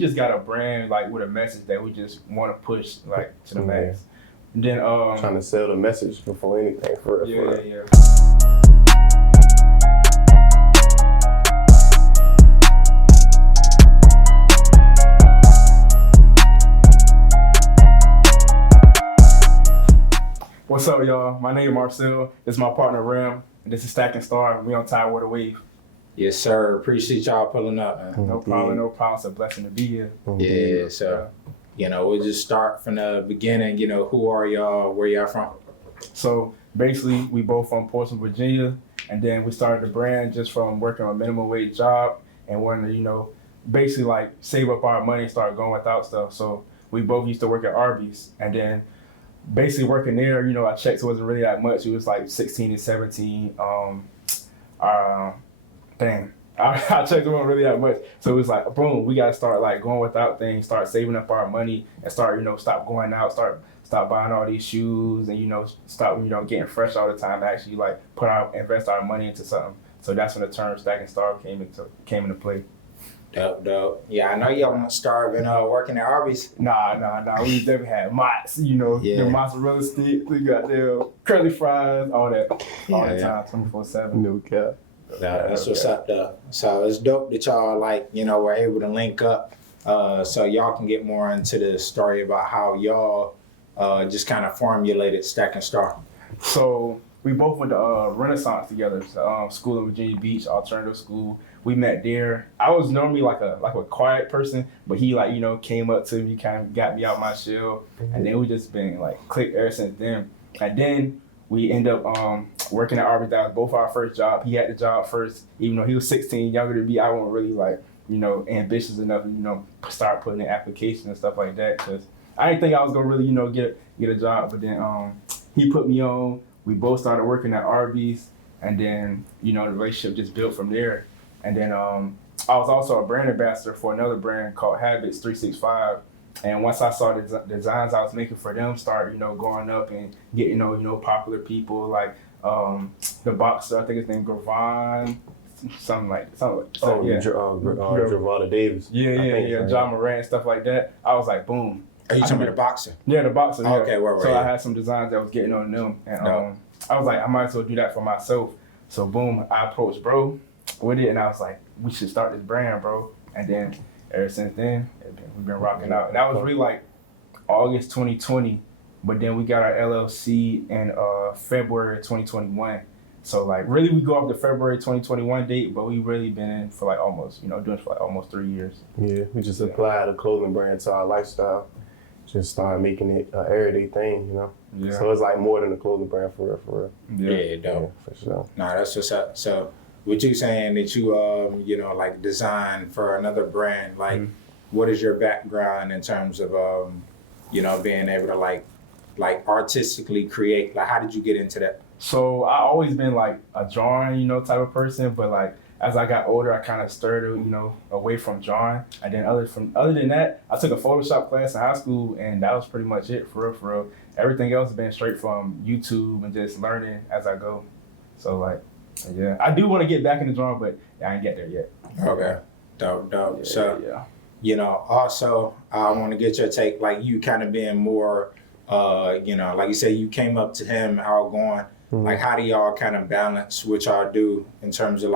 just got a brand like with a message that we just want to push like to the max. And then trying to sell the message before anything for real. Yeah. What's up, y'all? My name is Marcel. This is my partner, Ram. And this is Stacking Star. We on Tidewater Wave. Yes, sir. Appreciate y'all pulling up, man. No problem. It's a blessing to be here. Yeah, so, we'll just start from the beginning. Who are y'all? Where y'all from? So, basically, we both from Portsmouth, Virginia. And then we started the brand just from working on a minimum wage job and wanting to, basically like save up our money and start going without stuff. So, we both used to work at Arby's. And then basically working there, our checks wasn't really that much. It was like 16 and 17. Our checks weren't really that much. So it was like, boom, we got to start like going without things, start saving up our money and start, stop going out, stop buying all these shoes and, stop, getting fresh all the time, actually like invest our money into something. So that's when the term Stacking Star came into play. Dope. Yeah, I know y'all weren't starving working at Arby's. Nah. We never had Mott's, the mozzarella sticks, we got the curly fries, all that, all the time, 24/7. No cap. That's what's up, though. So it's dope that y'all were able to link up, so y'all can get more into the story about how y'all just kind of formulated Stacking Star. So we both went to Renaissance together, school in Virginia Beach, alternative school. We met there. I was normally like a quiet person, but he came up to me, kind of got me out my shell, and then we just been clicked ever since then. And then we end up working at Arby's. That was both our first job. He had the job first, even though he was 16, younger than me. I wasn't really ambitious enough to start putting in applications and stuff like that, because I didn't think I was gonna really get a job. But then he put me on. We both started working at Arby's, and then the relationship just built from there. And then I was also a brand ambassador for another brand called Habits 365. And once I saw the designs I was making for them start, going up and getting, popular people like the boxer, I think his name Gravon, something like Gervonta Davis. Yeah, John Morant, stuff like that. I was like, boom. Are you talking about the boxer? Yeah, the boxer. Yeah. Okay, right. So I had some designs that was getting on them, and I was like, I might as well do that for myself. So boom, I approached bro with it, and I was like, we should start this brand, bro. And then ever since then, we've been rocking out. And that was really like August 2020, but then we got our LLC in February 2021. So really we go off the February 2021 date, but we really been in for almost, doing it for almost 3 years. Yeah, we just applied a clothing brand to our lifestyle. Just started making it an everyday thing, Yeah. So it's more than a clothing brand for real. Yeah, dope. Yeah, for sure. Nah, that's what's up. So with you saying that you design for another brand, what is your background in terms of being able to artistically create? How did you get into that? So I always been a drawing, type of person, but as I got older, I kind of stirred, away from drawing. And then other than that, I took a Photoshop class in high school, and that was pretty much it, for real. Everything else has been straight from YouTube and just learning as I go. So yeah, I do want to get back into drawing, but I ain't get there yet. Okay, dope. Yeah, So, also I want to get your take, you kind of being more, like you said, you came up to him outgoing. Mm-hmm. How do y'all kind of balance what y'all do in terms of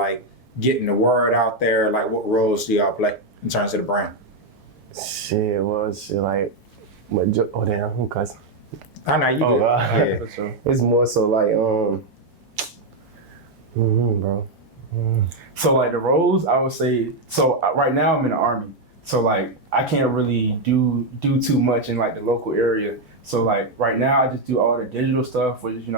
getting the word out there? What roles do y'all play in terms of the brand? Shit, oh damn, I'm cussing. I know you good. Yeah, for sure. It's more so bro. So the roles, I would say, so right now I'm in the Army. So I can't really do too much in the local area. So right now I just do all the digital stuff, which is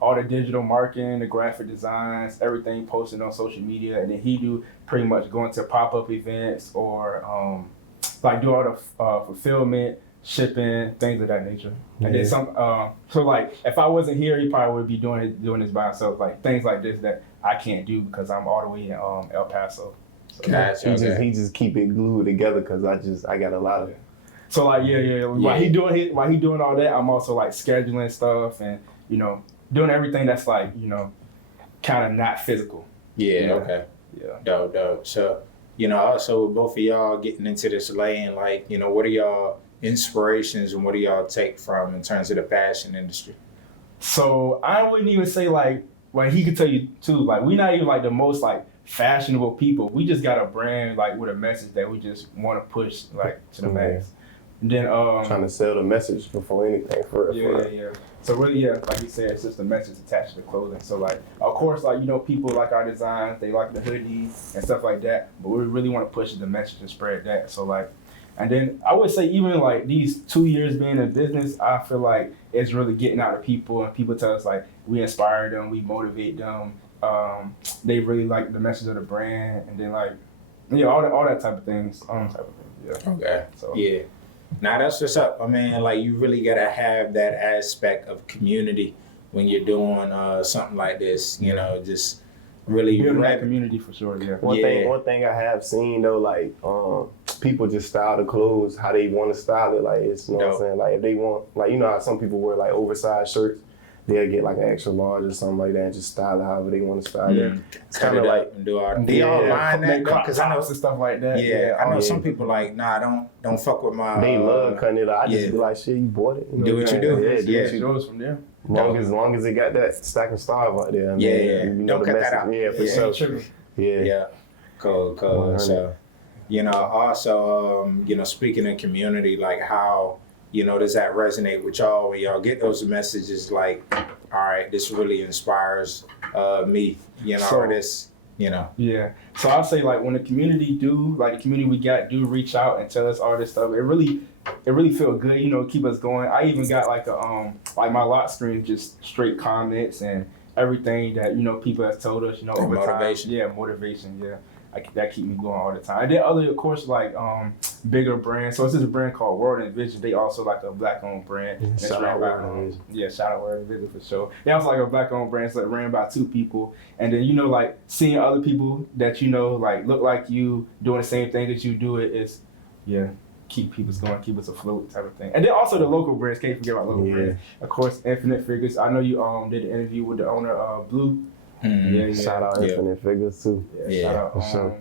all the digital marketing, the graphic designs, everything posted on social media, and then he do pretty much going to pop-up events or do all the fulfillment, shipping, things of that nature. And then some if I wasn't here, he probably would be doing this by himself, things like this that I can't do because I'm all the way in El Paso. So, Gotcha. He just keep it glued together because I got a lot of. So while he doing all that, I'm also scheduling stuff and doing everything that's kind of not physical. Yeah. Okay. Yeah. Dope. So you know, also with both of y'all getting into this lane, like, you know, what are y'all inspirations and what do y'all take from in terms of the fashion industry? So I wouldn't even say like he could tell you too. Like we not even like the most like fashionable people. We just got a brand like with a message that we just want to push like to the max. And then trying to sell the message before anything for real. Yeah. So really, yeah, like you said, it's just a message attached to the clothing. So like, of course, like you know, people like our designs, they like the hoodie and stuff like that. But we really want to push the message and spread that. So like, and then I would say even like these 2 years being in business, I feel like it's really getting out to people, and people tell us like we inspire them, we motivate them. They really like the message of the brand, and then like, yeah, all that type of things, Yeah. Okay. So yeah. Now that's what's up. I mean, like you really gotta have that aspect of community when you're doing something like this. You know, just really building that community for sure. Yeah. One thing I have seen though, like people just style the clothes how they want to style it. Like it's, you know what I'm saying. Like if they want, like you know how some people wear like oversized shirts, they'll get like an extra large or something like that and just style it however they want to style it. It's kind of like do y'all mind that because I know and stuff like that. Yeah, I know some people like don't fuck with my. They love cutting it up. I just be like, shit, you bought it. You know do what you do. Yeah, do what you do from there. Long as it got that stack and starve out there. I mean, you know, don't cut message. that out. Yeah, for sure. Yeah. Cool. So, you know, also, you know, speaking of community, like how, you know, does that resonate with y'all when y'all get those messages like, all right, this really inspires me, you know, or this, you know. Yeah. So I'll say like when the community we got do reach out and tell us all this stuff, it really feel good, you know, keep us going. I even got like like my lock screen, just straight comments and everything that, you know, people have told us, you know, over motivation. time. Yeah, motivation, yeah. That keep me going all the time. And then other, of course, like bigger brands. So this is a brand called World and Vision. They also like a black-owned brand. Shout out World and Vision. Yeah, shout out World and Vision for sure. They also like a black-owned brand, so it ran by 2 people. And then, you know, like seeing other people that you know, like look like you, doing the same thing that you do, it is, yeah, keep people going, keep us afloat type of thing. And then also the local brands, can't forget about local brands. Of course, Infinite Figures. I know you did an interview with the owner of Blue. Mm-hmm. Shout out Infinite Figures too. Shout out. For sure.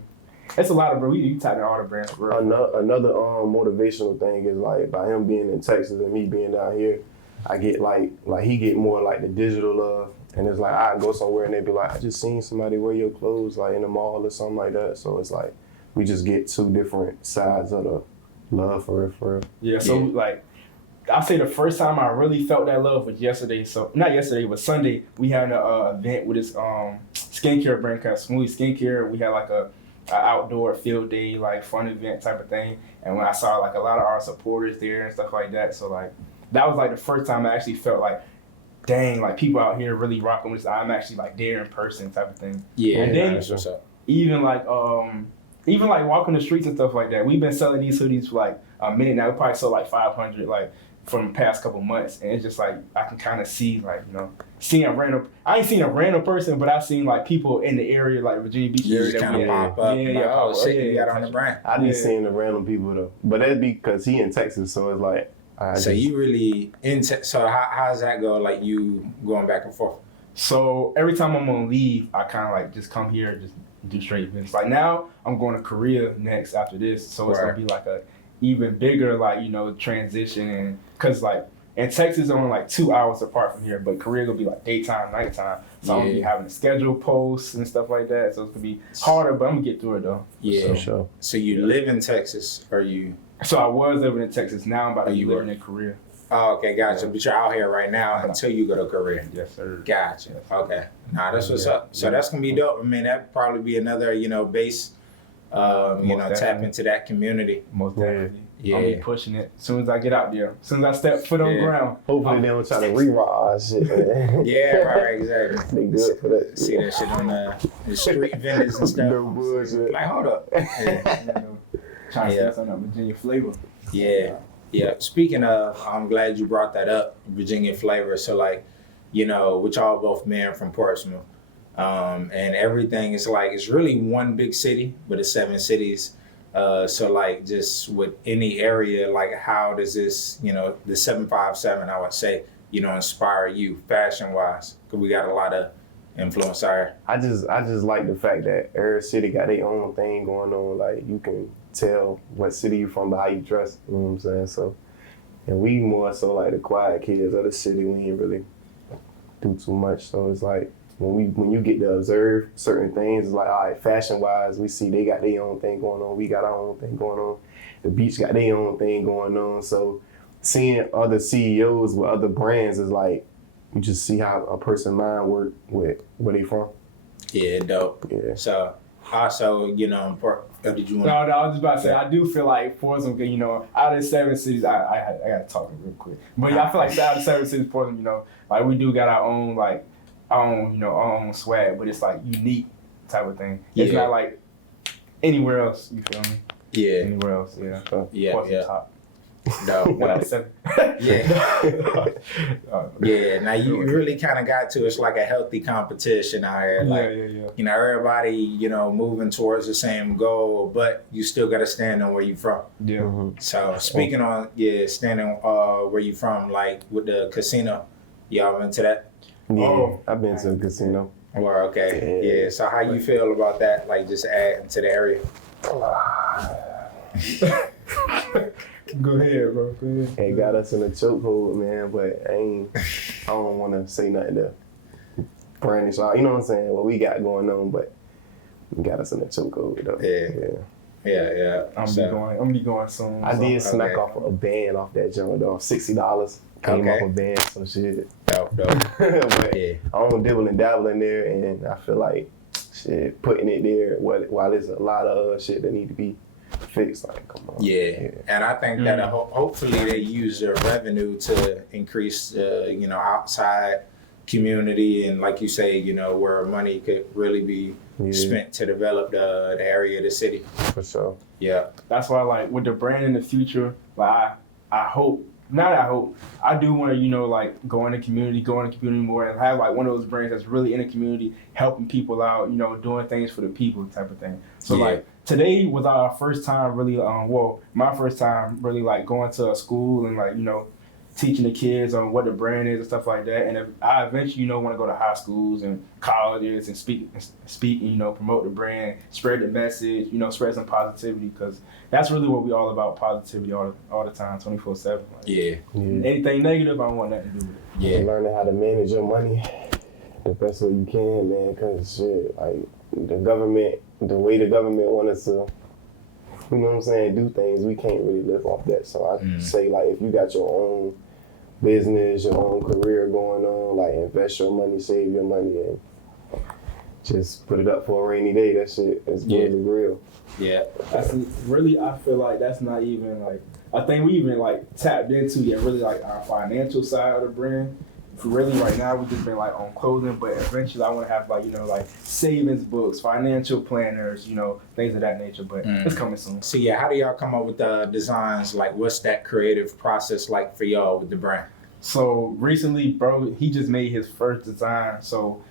It's a lot of you type in all the brands for real. Another motivational thing is like by him being in Texas and me being down here, I get like he get more like the digital love, and it's like I go somewhere and they be like, I just seen somebody wear your clothes like in the mall or something like that. So it's like we just get 2 different sides of the love for real. Yeah. So like I say the first time I really felt that love was yesterday. So not yesterday, but Sunday. We had an event with this skincare brand called Smoothie Skincare. We had like a outdoor field day, like fun event type of thing. And when I saw like a lot of our supporters there and stuff like that, so like that was like the first time I actually felt like, dang, like people out here really rocking with this. I'm actually like there in person type of thing. Yeah. And then even like walking the streets and stuff like that. We've been selling these hoodies for like a minute now. We probably sold like 500 like from the past couple months, and it's just like I can kind of see like, you know, I ain't seen a random person, but I've seen like people in the area, like Virginia Beach area, that kind of pop up. You got on the brand. I be seeing the random people though, but that'd be because he in Texas, so it's like. You really so how does that go? Like you going back and forth? So every time I'm on leave, I kind of like just come here and just do straight events. Like now I'm going to Korea next after this, so it's gonna be like a even bigger, like, you know, transition. And cause like in Texas only like 2 hours apart from here, but Korea gonna be like daytime, nighttime. So I'm gonna be having to schedule posts and stuff like that. So it's gonna be harder, but I'm gonna get through it though. Yeah. For sure. So you live in Texas, or you? So I was living in Texas. Now I'm about to be living in Korea. Oh, okay, gotcha. But you're out here right now until you go to Korea. Yes, sir. Gotcha. Okay. Nah, that's what's up. So that's gonna be dope. I mean, that'd probably be another, you know, base. You know, tap into that community. Most definitely. Yeah. I'll be pushing it as soon as I get out there. As soon as I step foot on the ground. Hopefully they don't try to re-raw shit, man. Yeah, right, exactly. They good for that. See that shit on the street vendors and stuff. No bullshit. Like, hold up. Trying to set something up, Virginia flavor. Yeah. Speaking of, I'm glad you brought that up, Virginia flavor. So like, you know, which y'all both men from Portsmouth. And everything is like, it's really one big city, but it's 7 cities. So like just with any area, like how does this, you know, the 757, I would say, you know, inspire you fashion wise? Cause we got a lot of, influence our. I just like the fact that every city got their own thing going on. Like you can tell what city you from by how you dress. You know what I'm saying? So, and we more so like the quiet kids of the city. We ain't really do too much. So it's like when you get to observe certain things, it's like all right, fashion wise, we see they got their own thing going on. We got our own thing going on. The beach got their own thing going on. So seeing other CEOs with other brands is like you just see how a person mind work with where they from. Yeah, dope. Yeah. So also, did you want? No, I was just about to say, I do feel like Portsmouth, out of the 7 cities, I got to talk real quick. But yeah, I feel like out of the 7 cities, Portsmouth, like we do got our own, our own swag, but it's like unique type of thing. It's not like anywhere else, you feel me? Yeah. Anywhere else, yeah. Yeah. Top. No. 1 out of 7. Yeah. Yeah. Now you really kind of got to it's like a healthy competition out here. Like, everybody, moving towards the same goal, but you still got to stand on where you from. Yeah. Mm-hmm. So speaking on standing where you from, like with the casino, y'all been to that? Yeah, Oh. I've been to a casino. Or okay, yeah. So how you feel about that? Like just adding to the area. Go ahead, bro. Go ahead. It got us in a chokehold, man. But I don't want to say nothing to brandish out. You know what I'm saying? What we got going on, but it got us in a chokehold though. Yeah. I'm gonna be going soon. I did smack okay. off a band off that joint though. $60 came off a band, so shit. Dope. But Yeah. I don't dibble and dabble in there, and I feel like shit putting it there while there's a lot of other shit that need to be fixed. Like, come on. Yeah, and I think that hopefully they use their revenue to increase, outside community and like you say, where money could really be spent to develop the area of the city. For sure. Yeah. That's why, like, with the brand in the future, like, I do want to, go in the community more and have, like, one of those brands that's really in the community, helping people out, doing things for the people type of thing. So, like, today was our first time really, my first time really, like, going to a school and, like, teaching the kids on what the brand is and stuff like that. And if I eventually, want to go to high schools and colleges and speak and, promote the brand, spread the message, spread some positivity, because that's really what we all about, positivity all the time, 24/7. Like, Yeah. Anything negative, I don't want nothing to do with it. Yeah. Learning how to manage your money the best way you can, man, because shit, like, the way the government want us to, you know what I'm saying, do things, we can't really live off that. So I say, like, if you got your own business, your own career going on, like, invest your money, save your money, and just put it up for a rainy day. That shit is really real. Yeah. That's really, I feel like that's not even, like, I think we even, like, tapped into really, like, our financial side of the brand. Really, right now, we just been, like, on clothing, but eventually I want to have, like, savings books, financial planners, things of that nature, but it's coming soon. So, yeah, how do y'all come up with the designs? Like, what's that creative process like for y'all with the brand? So, recently, bro, he just made his first design, so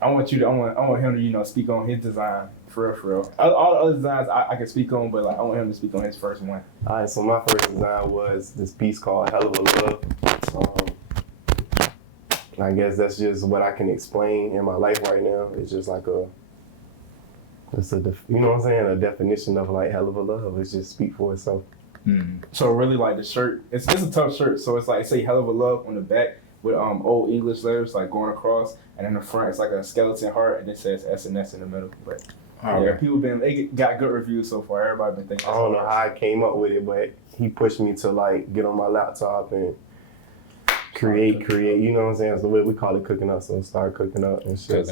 I want him to, speak on his design, for real. All the other designs I can speak on, but, like, I want him to speak on his first one. All right, so my first design was this piece called Hell of a Love. I guess that's just what I can explain in my life right now. It's just like you know what I'm saying? A definition of like hell of a love. It's just speak for itself. So really, like, the shirt, it's a tough shirt. So it's like, say hell of a love on the back with old English letters like going across, and in the front it's like a skeleton heart, and it says S&S in the middle. But people got good reviews so far. Everybody been thinking. I don't know how I came up with it, but he pushed me to like get on my laptop and create, you know what I'm saying? That's the way we call it, cooking up. So start cooking up and shit.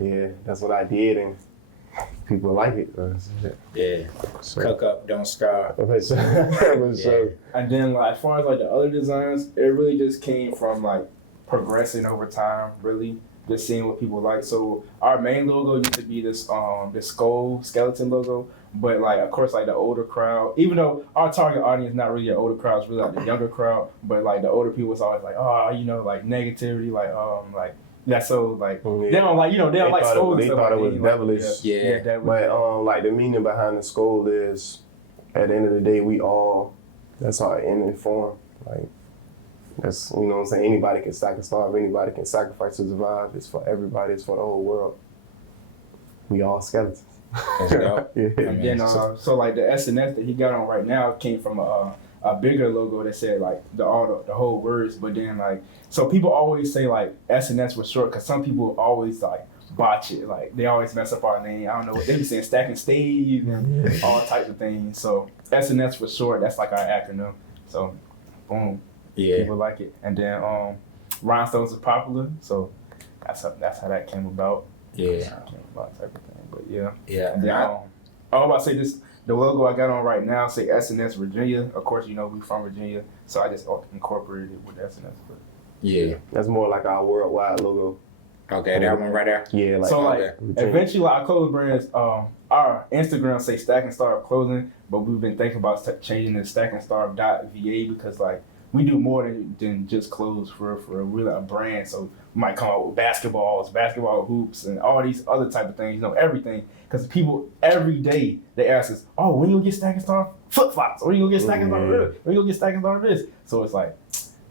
Yeah, that's what I did, and people like it. So. Cook up, don't starve. Sure. And then, like, as far as like the other designs, it really just came from like progressing over time. Really, just seeing what people like. So our main logo used to be this skull skeleton logo. But, like, of course, like, the older crowd, even though our target audience not really an older crowd, it's really, like, the younger crowd, but, like, the older people was always like, like, negativity, like, that's so, like, they don't like, they don't like skulls. They thought it was devilish. But, like, the meaning behind the skull is, at the end of the day, that's our ending form. Like, That's, you know what I'm saying? Anybody can stack and starve, anybody can sacrifice to survive. It's for everybody, it's for the whole world. We all skeletons. That's dope. Yeah. I mean, Then so like the SNS that he got on right now came from a bigger logo that said like the whole words, but then like so people always say like SNS was short because some people always like botch it, like they always mess up our name. I don't know what they be saying, stack and stave and all types of things. So SNS for short, that's like our acronym. So boom, yeah. people like it. And then rhinestones is popular, so that's how that came about. Yeah. Came about type of thing. But yeah. Yeah. And then, I was about to say this. The logo I got on right now say SNS Virginia. Of course, you know we from Virginia, so I just incorporated it with SNS. But Yeah. That's more like our worldwide logo. Okay, that one right there. Yeah, like so like Virginia. eventually, like, our clothing brands, our Instagram say Stack and Starve Clothing, but we've been thinking about changing it to stackandStarve.va because like we do more than just clothes for real. We're like a brand, so we might come out with basketball hoops, and all these other type of things. You know, everything. Because people every day they ask us, "Oh, when you gonna get Stack and Starve flip flops? When you gonna get Stack and Starve this? When you gonna get Stack and Starve this?" So it's like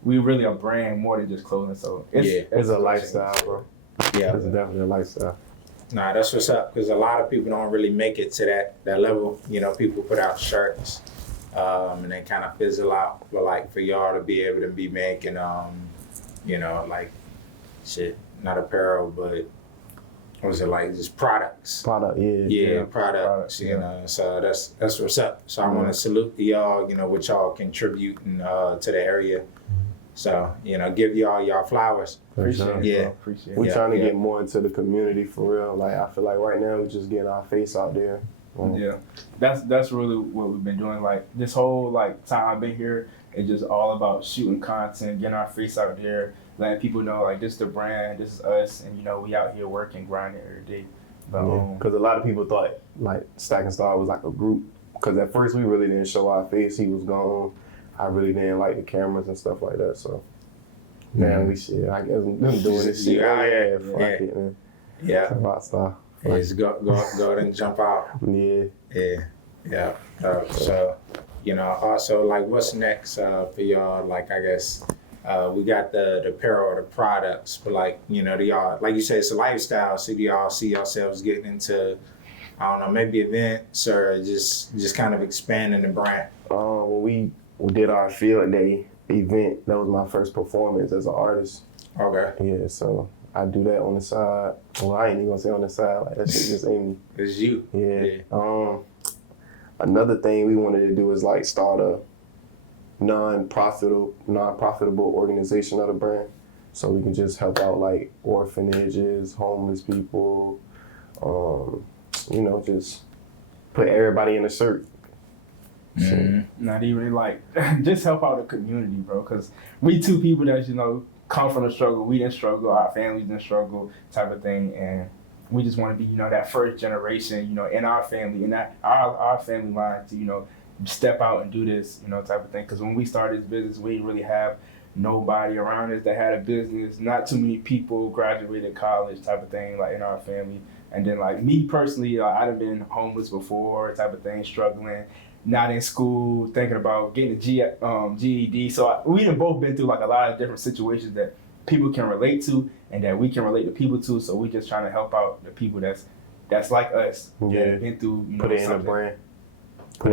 we really a brand more than just clothing. So it's a lifestyle, bro. Yeah. It's definitely a lifestyle. Nah, that's what's up. Because a lot of people don't really make it to that level. You know, people put out shirts, and they kind of fizzle out. But like for y'all to be able to be making, you know, like shit, not apparel, but what was it like? Just products. Product, yeah. Yeah, products. You know, so that's what's up. So I want to salute to y'all. You know, what y'all contributing to the area. So you know, give y'all flowers. Appreciate it. Yeah. Bro. Appreciate it. We're Yeah, trying to yeah. get more into the community for real. Like I feel like right now we're just getting our face out there. Yeah, that's really what we've been doing. Like this whole like time I've been here, it's just all about shooting content, getting our face out there, letting people know like this is the brand, this is us, and you know we out here working, grinding every day. But Because a lot of people thought like Stack and Star was like a group. Because at first we really didn't show our face. He was gone. I really didn't like the cameras and stuff like that. So now we shit. I guess I'm doing this shit. Yeah, Fuck yeah. it, man. Yeah. Rock star. Is go and jump out. Yeah. Yeah. So, you know, also like what's next for y'all? Like I guess we got the apparel or the products, but like, you know, do y'all, like you said, it's a lifestyle. So do y'all see yourselves getting into, I don't know, maybe events or just kind of expanding the brand? When we did our field day event, that was my first performance as an artist. Okay. Yeah, so I do that on the side. Well, I ain't even gonna say on the side, like that shit just ain't me. It's you. Yeah. Another thing we wanted to do is like start a non-profitable organization of the brand, so we can just help out like orphanages, homeless people, you know, just put everybody in a shirt. not even like just help out the community, bro. Because we two people that you know come from the struggle. We didn't struggle. Our families didn't struggle, type of thing, and we just want to be, you know, that first generation, you know, in our family, in that our family line to, you know, step out and do this, you know, type of thing. Because when we started this business, we didn't really have nobody around us that had a business. Not too many people graduated college, type of thing, like in our family. And then like me personally, I'd been homeless before, type of thing, struggling. Not in school, thinking about getting a GED. So we done both been through like a lot of different situations that people can relate to and that we can relate to people to. So we just trying to help out the people that's like us. Yeah. That have been through, you know, Put it in a brand. Put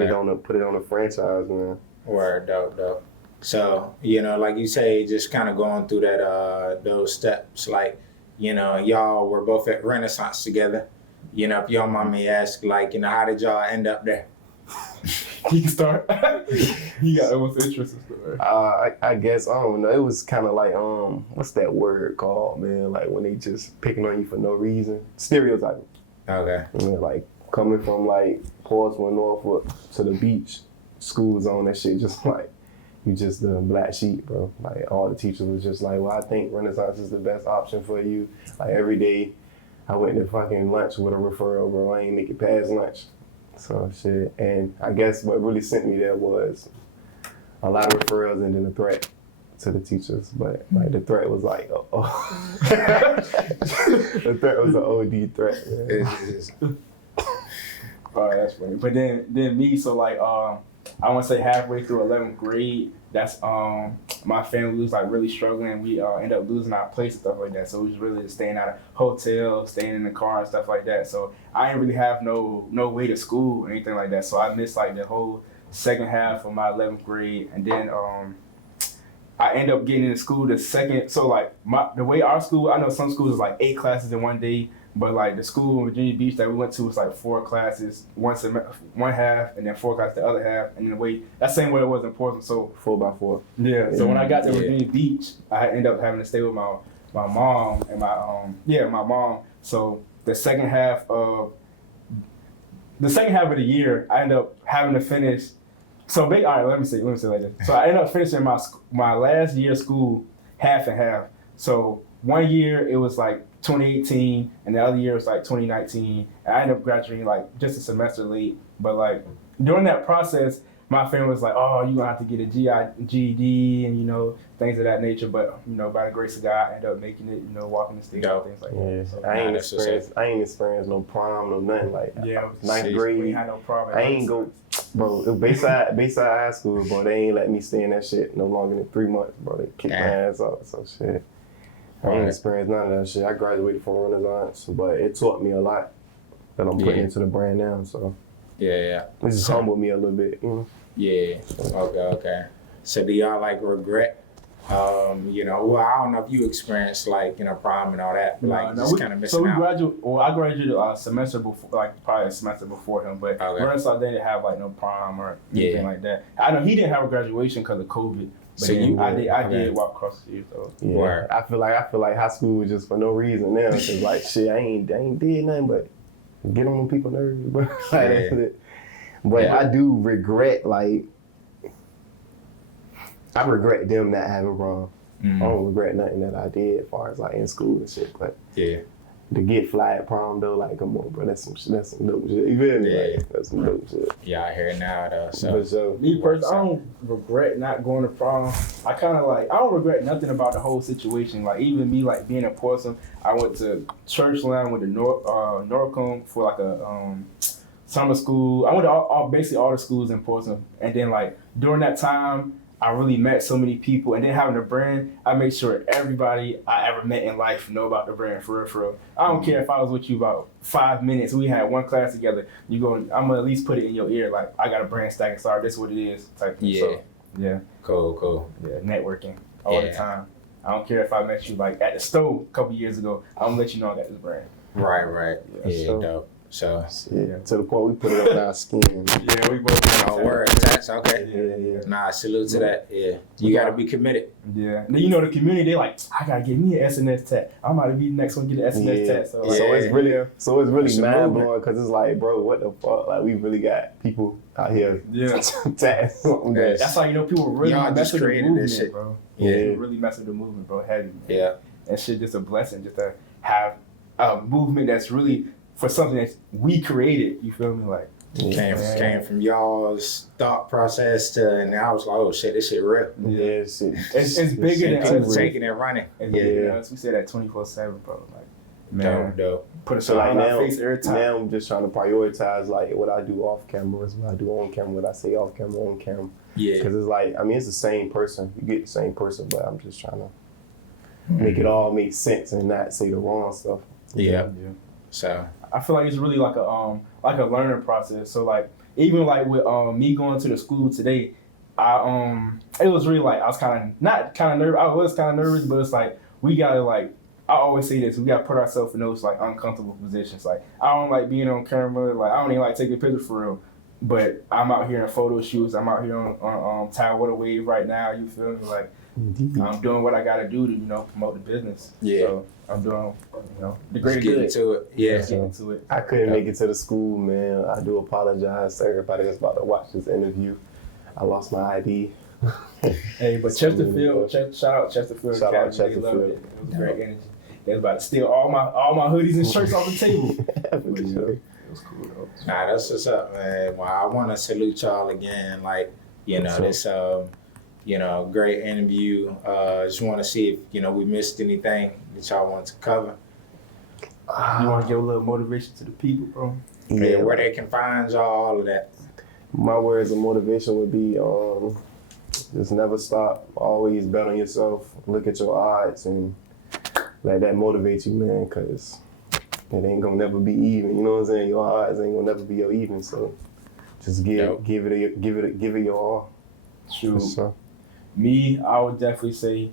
it on a franchise, man. Word, dope. So, you know, like you say, just kind of going through that those steps, like, you know, y'all were both at Renaissance together. You know, if you don't mind me asking, like, you know, how did y'all end up there? You can start. You got the most interesting story. I guess, I don't know. It was kind of like, what's that word called, man? Like when they just picking on you for no reason. Stereotyping. Okay. I mean, like coming from like Portsmouth, Norfolk to the beach, school zone, that shit just like, you just the black sheep, bro. Like all the teachers was just like, well, I think Renaissance is the best option for you. Like every day I went to fucking lunch with a referral, bro. I ain't make it past lunch. So shit, and I guess what really sent me there was a lot of referrals and then a threat to the teachers. But like the threat was like, the threat was an OD threat, man. Oh, that's funny. But then me, so like I want to say halfway through 11th grade, that's my family was like really struggling. We ended up losing our place and stuff like that. So it was really staying at a hotel, staying in the car and stuff like that. So I didn't really have no way to school or anything like that. So I missed like the whole second half of my 11th grade, and then I ended up getting into school the second. So like the way our school, I know some schools is like 8 classes in one day. But like the school in Virginia Beach that we went to was like 4 classes, one half, and then 4 classes the other half, and then that same way it was in Portsmouth. So 4x4. yeah. So when I got to Virginia Beach, I ended up having to stay with my mom and my mom. So the second half of the year, I ended up having to finish. So all right, let me say like this. So I ended up finishing my last year of school half and half. So one year it was like 2018, and the other year was like 2019. And I ended up graduating like just a semester late. But like during that process, my family was like, "Oh, you gonna have to get a GED and things of that nature." But by the grace of God, I ended up making it. Walking the stage and things like that. So, I ain't experienced no prom, no nothing like that. Yeah, ninth grade. We had no problem. I ain't go, bro. Bayside High School, bro. They ain't let me stay in that shit no longer than 3 months, bro. They kicked my ass out. So shit. I ain't experienced none of that shit. I graduated from Renaissance, but it taught me a lot that I'm putting into the brand now. So yeah. This just humbled me a little bit, Yeah. Okay. So do y'all like regret? Well, I don't know if you experienced like prom and all that, but like just kind of missing out. I graduated a semester before, like probably a semester before him, but Renaissance they didn't have like no prom or anything like that. I know he didn't have a graduation because of COVID. But so I did walk across the street though. Yeah, word. I feel like high school was just for no reason now. Cause like shit, I ain't did nothing but get on them people nerves, bro. That's it. But I do regret I regret them not having prom. I don't regret nothing that I did as far as like in school and shit. But to get fly at prom though, like come on, bro, that's some dope shit. You feel me? Yeah. Like, that's some dope shit. Yeah, I hear it now though. So me personally, I don't regret not going to prom. I kind of I don't regret nothing about the whole situation. Like even me, like being in Portsmouth, I went to Churchland with the Norcom for like a summer school. I went to basically all the schools in Portsmouth, and then like during that time, I really met so many people, and then having a brand, I made sure everybody I ever met in life know about the brand for real. I don't care if I was with you about 5 minutes. We had one class together. I'm gonna at least put it in your ear, like I got a brand stacking star. This is what it is, type thing. So, yeah. Cool. Yeah, networking all the time. I don't care if I met you like at the store a couple years ago. I'm gonna let you know I got this brand. Right. Yeah, dope. So to the point we put it on our skin. Yeah, we both. Word tats. Okay. Yeah. Nah, salute to that. Yeah, you gotta be committed. Yeah. And the community, they like, I gotta get me an SNS tat. I'm about to be the next one to get an SNS tat. So it's really mind blowing because it's like, bro, what the fuck? Like we really got people out here. Yeah. tats. That's how people really mess with the movement, this shit, bro. Yeah. People really mess with the movement, bro. Heavy. Man. Yeah. And shit, just a blessing, just to have a movement that's really for something that we created. You feel me? Like came from y'all's thought process to, and I was like, oh shit, this shit real. Yeah, it's bigger than people taking and running. Yeah, we say that 24/7, bro. Like, man, dope. Put a smile on my face every time. Now I'm just trying to prioritize like what I do off camera is what I do on camera. What I say off camera, on camera. Yeah, because it's like it's the same person. You get the same person, but I'm just trying to make it all make sense and not say the wrong stuff. Yeah. So I feel like it's really like a learning process. So like even like with me going to the school today, it was really like I was not nervous. I was kind of nervous, but it's like we gotta like I always say this: we gotta put ourselves in those like uncomfortable positions. Like I don't like being on camera. Like I don't even like taking pictures for real. But I'm out here in photo shoots. I'm out here on Tidewater Wave right now. You feel me? Like I'm doing what I gotta do to promote the business. Yeah. So I'm doing the greater good. Get into it. Yeah. Get into it. I couldn't make it to the school, man. I do apologize to everybody that's about to watch this interview. I lost my ID. Hey, but Chesterfield, shout out Chesterfield. Shout out Academy. Chesterfield. They loved it. It was great energy. They was about to steal all my hoodies and shirts off the table. But, it was cool though. Nah, that's what's up, man. Well, I want to salute y'all again. Like, this, great interview. Just want to see if, we missed anything that y'all want to cover. You want to give a little motivation to the people, bro? Yeah, where they can find y'all, all of that. My words of motivation would be just never stop. Always bet on yourself. Look at your odds and let that motivate you, man, because it ain't gonna never be even. You know what I'm saying? Your odds ain't gonna never be your even. So just give it your all. True. So, Me, I would definitely say,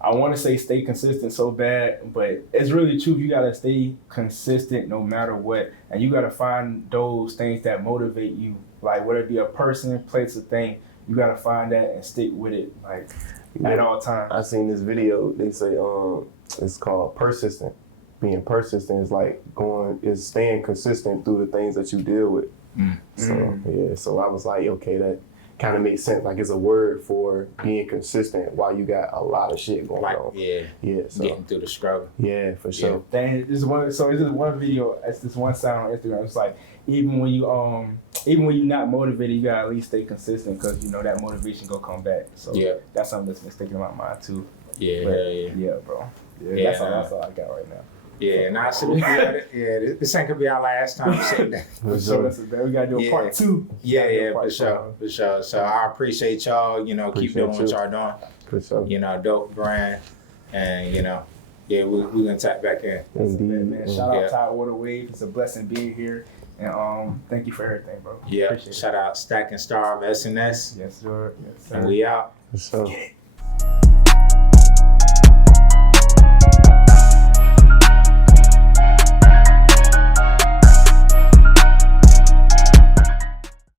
I want to say stay consistent so bad, but it's really true. You got to stay consistent no matter what. And you got to find those things that motivate you. Like whether it be a person, place, or thing, you got to find that and stick with it like at all times. I seen this video. They say it's called persistent. Being persistent is staying consistent through the things that you deal with. So I was like, okay, that kind of makes sense. Like it's a word for being consistent while you got a lot of shit going on. Yeah. So getting through the struggle. yeah, for sure. Then this is one. So it's just one video. It's this one sound on Instagram. It's like even when you're not motivated, you gotta at least stay consistent because you know that motivation gonna come back. So that's something that's been sticking in my mind too. Yeah, Bro. Yeah, that's all I got right now. Yeah, and I should be this ain't gonna be our last time saying that. So we gotta do a part two. Yeah, for sure. So I appreciate y'all, keep doing what y'all doing. For sure. Dope brand. And we're gonna tap back in. Indeed. Man. Shout out Tidewater Wave. It's a blessing being here. And thank you for everything, bro. Yeah. Shout out Stack and Starve SNS. Yes, sir. And we out. For sure. Get it.